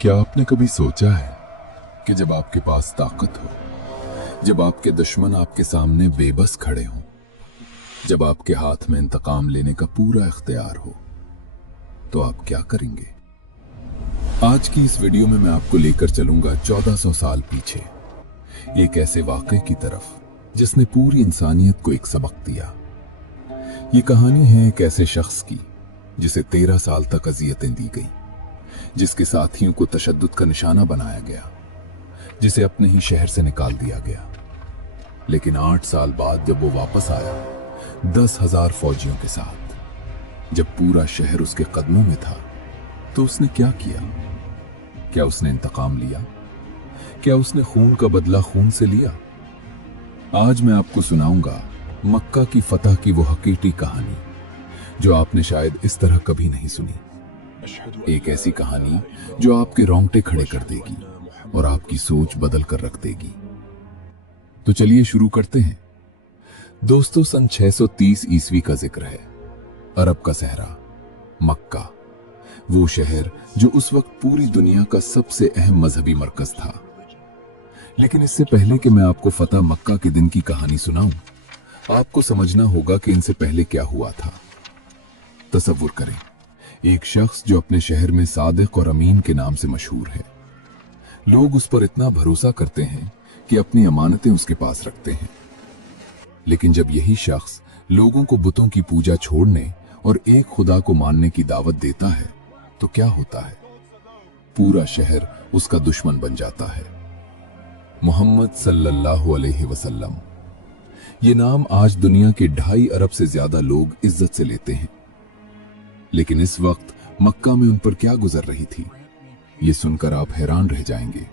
क्या आपने कभी सोचा है कि जब आपके पास ताकत हो, जब आपके दुश्मन आपके सामने बेबस खड़े हों, जब आपके हाथ में इंतकाम लेने का पूरा इख्तियार हो, तो आप क्या करेंगे? आज की इस वीडियो में मैं आपको लेकर चलूंगा 1400 साल पीछे, एक ऐसे वाक़े की तरफ जिसने पूरी इंसानियत को एक सबक दिया। ये कहानी है एक ऐसे शख्स की जिसे 13 साल तक अजियतें दी गई, जिसके साथियों को तशद्दुद का निशाना बनाया गया, जिसे अपने ही शहर से निकाल दिया गया। लेकिन 8 साल बाद जब वो वापस आया 10,000 फौजियों के साथ, जब पूरा शहर उसके कदमों में था, तो उसने क्या किया? क्या उसने इंतकाम लिया? क्या उसने खून का बदला खून से लिया? आज मैं आपको सुनाऊंगा मक्का की फतह की वो हकीकी कहानी जो आपने शायद इस तरह कभी नहीं सुनी। एक ऐसी कहानी जो आपके रोंगटे खड़े कर देगी और आपकी सोच बदल कर रख देगी। तो चलिए शुरू करते हैं। दोस्तों, सन 630 ईस्वी का जिक्र है। अरब का सहरा, मक्का, वो शहर जो उस वक्त पूरी दुनिया का सबसे अहम मजहबी मरकज था। लेकिन इससे पहले कि मैं आपको फतह मक्का के दिन की कहानी सुनाऊं, आपको समझना होगा कि इनसे पहले क्या हुआ था। तसव्वुर करें, एक शख्स जो अपने शहर में सादिक और अमीन के नाम से मशहूर है। लोग उस पर इतना भरोसा करते हैं कि अपनी अमानतें उसके पास रखते हैं। लेकिन जब यही शख्स लोगों को बुतों की पूजा छोड़ने और एक खुदा को मानने की दावत देता है, तो क्या होता है? पूरा शहर उसका दुश्मन बन जाता है। मोहम्मद सल्लल्लाहु अलैहि वसल्लम, ये नाम आज दुनिया के 2.5 अरब से ज्यादा लोग इज्जत से लेते हैं। लेकिन इस वक्त मक्का में उन पर क्या गुजर रही थी, ये सुनकर आप हैरान रह जाएंगे।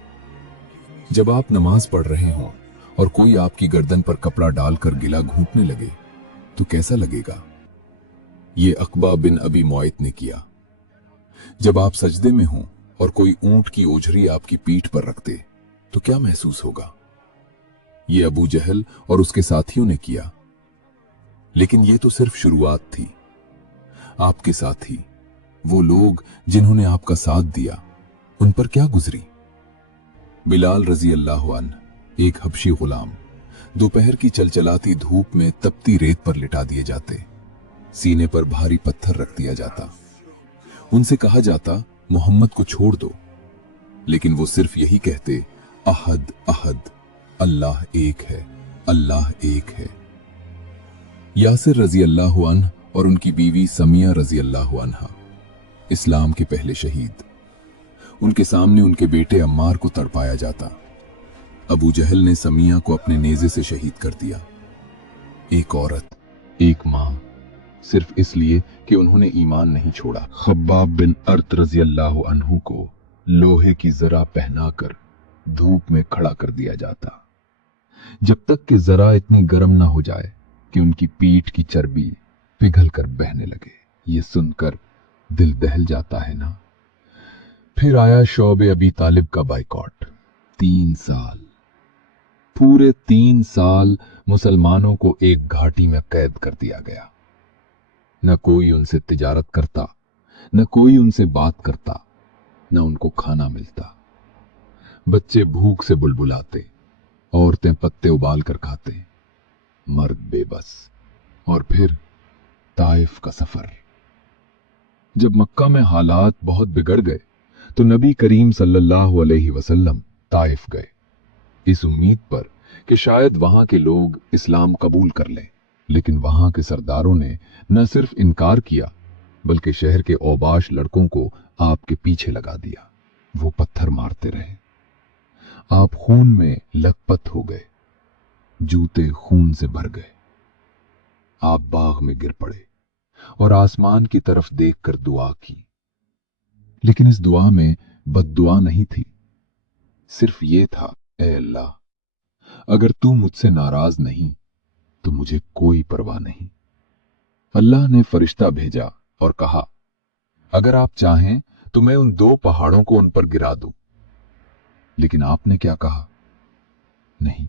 जब आप नमाज पढ़ रहे हों और कोई आपकी गर्दन पर कपड़ा डालकर गिला घूंटने लगे, तो कैसा लगेगा? ये अकबा बिन अबी मुआयत ने किया। जब आप सजदे में हों और कोई ऊंट की ओझरी आपकी पीठ पर रख दे, तो क्या महसूस होगा? ये अबू जहल और उसके साथियों ने किया। लेकिन ये तो सिर्फ शुरुआत थी। आपके साथी, वो लोग जिन्होंने आपका साथ दिया, उन पर क्या गुजरी? बिलाल रजी अल्लाह अन्हु, एक हबशी गुलाम, दोपहर की चलचलाती धूप में तपती रेत पर लिटा दिए जाते, सीने पर भारी पत्थर रख दिया जाता। उनसे कहा जाता, मोहम्मद को छोड़ दो। लेकिन वो सिर्फ यही कहते, अहद अहद, अल्लाह एक है, अल्लाह एक है। यासिर रजी अल्लाह अन्हु और उनकी बीवी समिया रजी अल्लाह अन्हा, इस्लाम के पहले शहीद। उनके सामने उनके बेटे अम्मार को तड़पाया जाता। अबू जहल ने समिया को अपने नेज़े से शहीद कर दिया। एक औरत, एक मां, सिर्फ इसलिए कि उन्होंने ईमान नहीं छोड़ा। खब्बाब बिन अर्त रजी अल्लाह अन्हु को लोहे की जरा पहनाकर धूप में खड़ा कर दिया जाता, जब तक कि जरा इतनी गर्म ना हो जाए कि उनकी पीठ की चर्बी पिघल कर बहने लगे। ये सुनकर दिल दहल जाता है ना। फिर आया शौबे अबी तालिब का बाइकॉट। 3 साल, पूरे 3 साल मुसलमानों को एक घाटी में कैद कर दिया गया। न कोई उनसे तिजारत करता, न कोई उनसे बात करता, न उनको खाना मिलता। बच्चे भूख से बुलबुलाते, औरतें पत्ते उबाल कर खाते, मर्द बेबस। और फिर ताइफ का सफर। जब मक्का में हालात बहुत बिगड़ गए, तो नबी करीम सल्लल्लाहु अलैहि वसल्लम ताइफ गए, इस उम्मीद पर कि शायद वहां के लोग इस्लाम कबूल कर लें। लेकिन वहां के सरदारों ने न सिर्फ इनकार किया, बल्कि शहर के औबाश लड़कों को आपके पीछे लगा दिया। वो पत्थर मारते रहे। आप खून में लथपथ हो गए, जूते खून से भर गए। आप बाग में गिर पड़े और आसमान की तरफ देखकर दुआ की। लेकिन इस दुआ में बद्दुआ नहीं थी, सिर्फ ये था, ऐ अल्लाह, अगर तू मुझसे नाराज नहीं तो मुझे कोई परवाह नहीं। अल्लाह ने फरिश्ता भेजा और कहा, अगर आप चाहें तो मैं उन 2 पहाड़ों को उन पर गिरा दूं। लेकिन आपने क्या कहा? नहीं,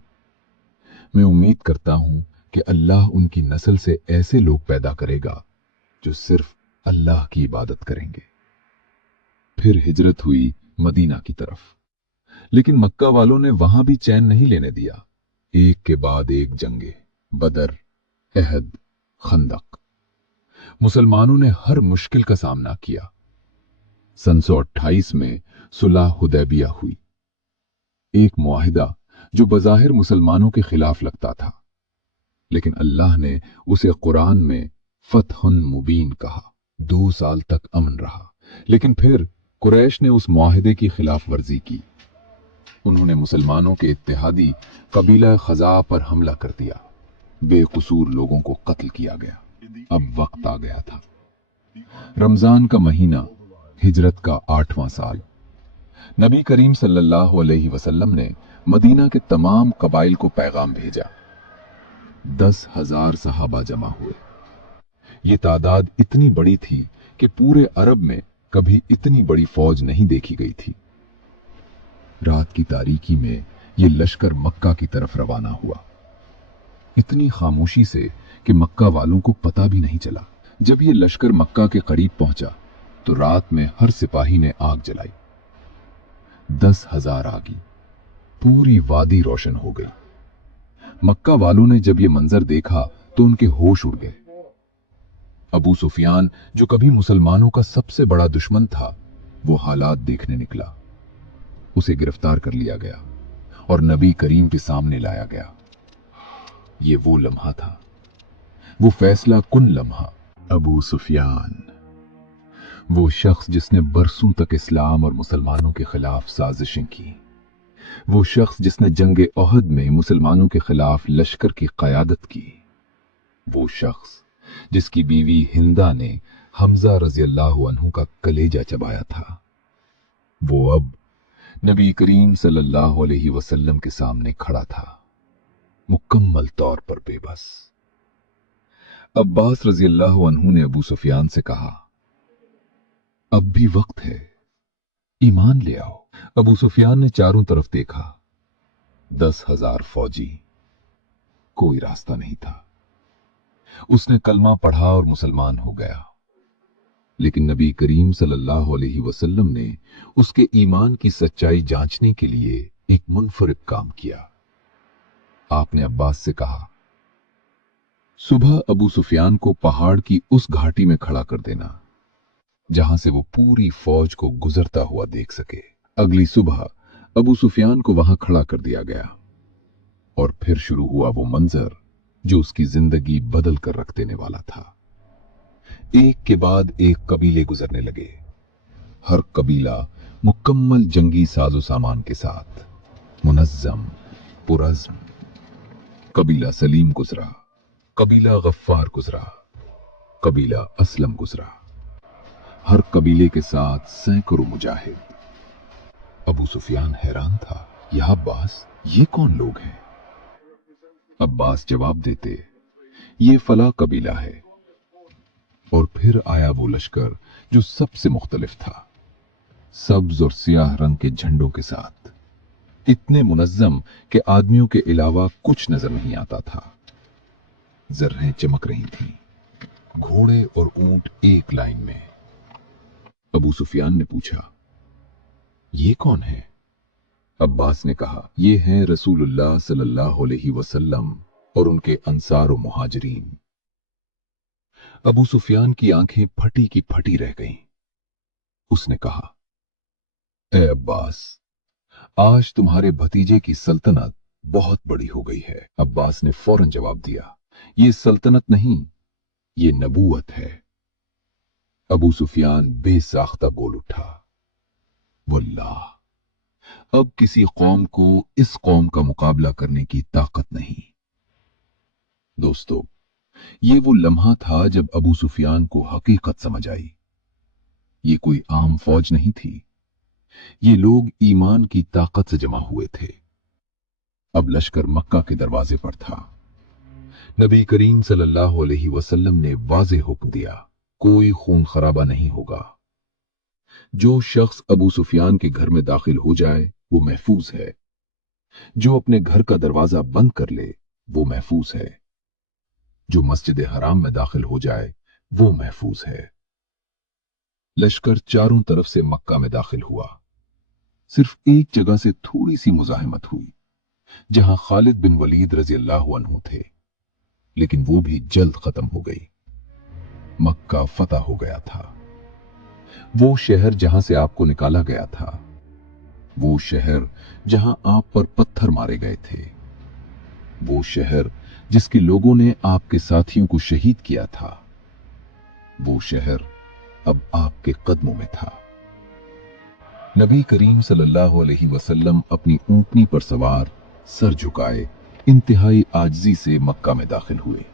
मैं उम्मीद करता हूं कि अल्लाह उनकी नस्ल से ऐसे लोग पैदा करेगा जो सिर्फ अल्लाह की इबादत करेंगे। फिर हिजरत हुई मदीना की तरफ। लेकिन मक्का वालों ने वहां भी चैन नहीं लेने दिया। एक के बाद एक जंगे, बदर, अहद, खंदक, मुसलमानों ने हर मुश्किल का सामना किया। सन 128 में सुलह हुदैबिया हुई, एक मुआहिदा जो बज़ाहिर मुसलमानों के खिलाफ लगता था, लेकिन अल्लाह ने उसे कुरान में फतहुन मुबीन कहा। 2 साल तक अमन रहा, लेकिन फिर कुरैश ने उस मुआहिदे की खिलाफ वर्जी की। उन्होंने मुसलमानों के इत्तेहादी कबीला खज़ा पर हमला कर दिया। बेकसूर लोगों को कत्ल किया गया। अब वक्त आ गया था। रमजान का महीना, हिजरत का 8वां साल। नबी करीम सल्लल्लाहु अलैहि वसल्लम ने मदीना के तमाम कबाइल को पैगाम भेजा। 10,000 सहाबा जमा हुए। ये तादाद इतनी बड़ी थी कि पूरे अरब में कभी इतनी बड़ी फौज नहीं देखी गई थी। रात की तारीकी में ये लश्कर मक्का की तरफ रवाना हुआ, इतनी खामोशी से कि मक्का वालों को पता भी नहीं चला। जब ये लश्कर मक्का के करीब पहुंचा तो रात में हर सिपाही ने आग जलाई। 10,000 आगी, पूरी वादी रोशन हो गई। मक्का वालों ने जब ये मंजर देखा तो उनके होश उड़ गए। अबू सुफियान, जो कभी मुसलमानों का सबसे बड़ा दुश्मन था, वो हालात देखने निकला। उसे गिरफ्तार कर लिया गया और नबी करीम के सामने लाया गया। ये वो लम्हा था, वो फैसला कुन लम्हा। अबू सुफियान, वो शख्स जिसने बरसों तक इस्लाम और मुसलमानों के खिलाफ साजिशें की, वो शख्स जिसने जंगे ओहद में मुसलमानों के खिलाफ लश्कर की क़यादत की, वो शख्स जिसकी बीवी हिंदा ने हमजा रज़ियल्लाहु अन्हु का कलेजा चबाया था, वो अब नबी करीम सल्लल्लाहु अलैहि वसल्लम के सामने खड़ा था, मुकम्मल तौर पर बेबस। अब्बास रज़ियल्लाहु अन्हु ने अबू सुफियान से कहा, अब भी वक्त है, ईमान ले आओ। अबू सुफियान ने चारों तरफ देखा। 10,000 फौजी, कोई रास्ता नहीं था। उसने कलमा पढ़ा और मुसलमान हो गया। लेकिन नबी करीम सल्लल्लाहु अलैहि वसल्लम ने उसके ईमान की सच्चाई जांचने के लिए एक मुनफरिद काम किया। आपने अब्बास से कहा, सुबह अबू सुफियान को पहाड़ की उस घाटी में खड़ा कर देना जहां से वो पूरी फौज को गुजरता हुआ देख सके। अगली सुबह अबू सुफियान को वहां खड़ा कर दिया गया और फिर शुरू हुआ वो मंजर जो उसकी जिंदगी बदल कर रख देने वाला था। एक के बाद एक कबीले गुजरने लगे, हर कबीला मुकम्मल जंगी साजो सामान के साथ, मुनज्जम, पुरज़्म। कबीला सलीम गुजरा, कबीला गफ्फार गुजरा, कबीला असलम गुजरा। हर कबीले के साथ सैकड़ों मुजाहिद। अबू सुफियान हैरान था, या अब्बास, ये कौन लोग हैं? अब्बास जवाब देते, ये फला कबीला है। और फिर आया वो लश्कर जो सबसे मुख्तलिफ था, सब्ज और सियाह रंग के झंडों के साथ, इतने मुनज्जम कि आदमियों के अलावा कुछ नजर नहीं आता था। जर्रें चमक रही थीं, घोड़े और ऊंट एक लाइन में। अबू सुफियान ने पूछा, ये कौन है? अब्बास ने कहा, ये हैं रसूलुल्लाह सल्लल्लाहु अलैहि वसल्लम और उनके अंसार और मुहाजिरीन। अबू सुफियान की आंखें फटी की फटी रह गईं। उसने कहा, ए अब्बास, आज तुम्हारे भतीजे की सल्तनत बहुत बड़ी हो गई है। अब्बास ने फौरन जवाब दिया, ये सल्तनत नहीं, ये नबूवत है। अबू सुफियान बेसाख्ता बोल उठा, वल्लाह, अब किसी कौम को इस कौम का मुकाबला करने की ताकत नहीं। दोस्तों, ये वो लम्हा था जब अबू सुफियान को हकीकत समझ आई। ये कोई आम फौज नहीं थी, ये लोग ईमान की ताकत से जमा हुए थे। अब लश्कर मक्का के दरवाजे पर था। नबी करीम सल्लल्लाहु अलैहि वसल्लम ने वाज़ेह हुक्म दिया, कोई खून खराबा नहीं होगा। जो शख्स अबू सुफियान के घर में दाखिल हो जाए वो महफूज है, जो अपने घर का दरवाजा बंद कर ले वो महफूज है, जो मस्जिद हराम में दाखिल हो जाए वो महफूज है। लश्कर चारों तरफ से मक्का में दाखिल हुआ। सिर्फ एक जगह से थोड़ी सी मुजाहिमत हुई, जहां खालिद बिन वलीद रजी अल्लाह अन्हु थे, लेकिन वो भी जल्द खत्म हो गई। मक्का फतह हो गया था। वो शहर जहां से आपको निकाला गया था, वो शहर जहां आप पर पत्थर मारे गए थे, वो शहर जिसके लोगों ने आपके साथियों को शहीद किया था, वो शहर अब आपके कदमों में था। नबी करीम सल्लल्लाहु अलैहि वसल्लम अपनी ऊंटनी पर सवार, सर झुकाए, इंतहाई आजिज़ी से मक्का में दाखिल हुए।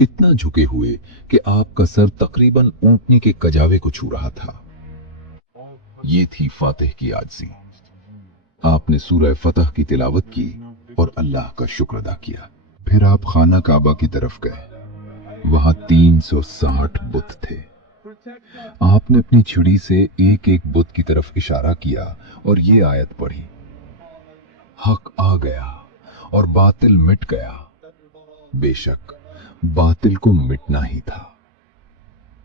इतना झुके हुए कि आपका सर तकरीबन ऊंटनी के कजावे को छू रहा था। ये थी फातिह की आजिज़ी। आपने सूरह फतह की तिलावत की और अल्लाह का शुक्र अदा किया। फिर आप खाना काबा की तरफ गए। वहां 360 बुत थे। आपने अपनी छुरी से एक एक बुत की तरफ इशारा किया और ये आयत पढ़ी, हक आ गया और बातिल मिट गया। बेशक बातिल को मिटना ही था।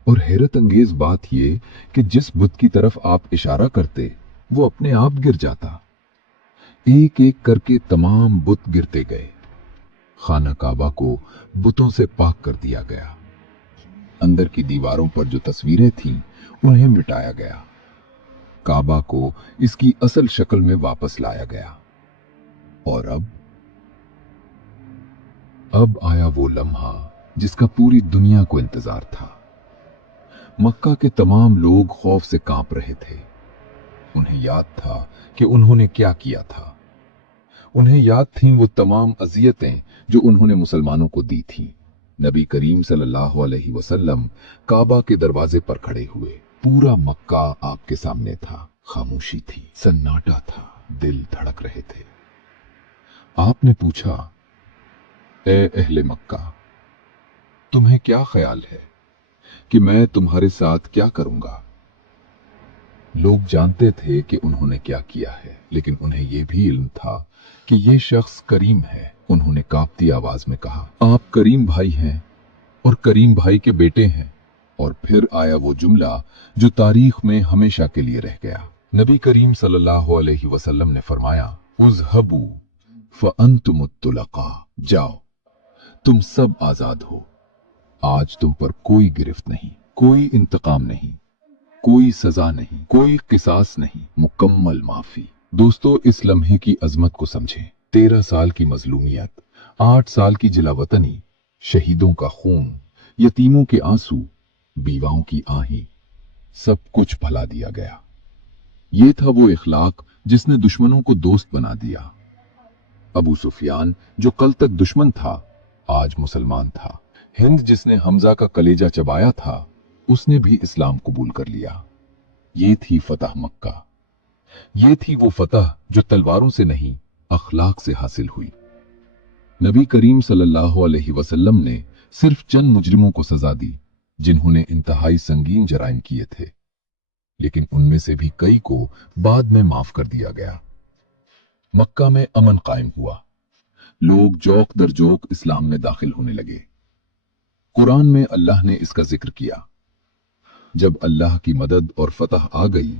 और हैरत अंगेज बात यह कि जिस बुत की तरफ आप इशारा करते वो अपने आप गिर जाता। एक एक करके तमाम बुत गिरते गए। खाना काबा को बुतों से पाक कर दिया गया। अंदर की दीवारों पर जो तस्वीरें थीं उन्हें मिटाया गया। काबा को इसकी असल शक्ल में वापस लाया गया। और अब आया वो लम्हा जिसका पूरी दुनिया को इंतजार था। मक्का के तमाम लोग खौफ से कांप रहे थे। उन्हें याद था कि उन्होंने क्या किया था। उन्हें याद थीं वो तमाम अजियतें जो उन्होंने मुसलमानों को दी थीं। नबी करीम सल्लल्लाहु अलैहि वसल्लम काबा के दरवाजे पर खड़े हुए। पूरा मक्का आपके सामने था। खामोशी थी, सन्नाटा था, दिल धड़क रहे थे। आपने पूछा, ए अहले मक्का, तुम्हें क्या ख्याल है कि मैं तुम्हारे साथ क्या करूंगा? लोग जानते थे कि उन्होंने क्या किया है, लेकिन उन्हें यह भी इल्म था कि यह शख्स करीम है। उन्होंने कांपती आवाज में कहा, आप करीम भाई हैं और करीम भाई के बेटे हैं। और फिर आया वो जुमला जो तारीख में हमेशा के लिए रह गया। नबी करीम सल्लल्लाहु अलैहि वसल्लम ने फरमाया, उज़हबू फ़अंतुमुत तुलक़ा, जाओ, तुम सब आजाद हो। आज तुम पर कोई गिरफ्त नहीं, कोई इंतकाम नहीं, कोई सजा नहीं, कोई किसास नहीं, मुकम्मल माफी। दोस्तों, इस लम्हे की अजमत को समझें। 13 साल की मजलूमियत, 8 साल की जिलावतनी, शहीदों का खून, यतीमों के आंसू, बीवाओं की आही, सब कुछ भला दिया गया। ये था वो इखलाक जिसने दुश्मनों को दोस्त बना दिया। अबू सुफियान जो कल तक दुश्मन था, आज मुसलमान था। हिंद जिसने हमजा का कलेजा चबाया था, उसने भी इस्लाम कबूल कर लिया। ये थी फतह मक्का। ये थी वो फतह जो तलवारों से नहीं, अखलाक से हासिल हुई। नबी करीम सल्लल्लाहु अलैहि वसल्लम ने सिर्फ चंद मुजरिमों को सजा दी जिन्होंने इंतहाई संगीन जराइम किए थे, लेकिन उनमें से भी कई को बाद में माफ कर दिया गया। मक्का में अमन कायम हुआ। लोग जौक दर जौक इस्लाम में दाखिल होने लगे। कुरान में अल्लाह ने इसका जिक्र किया। जब अल्लाह की मदद और फतह आ गई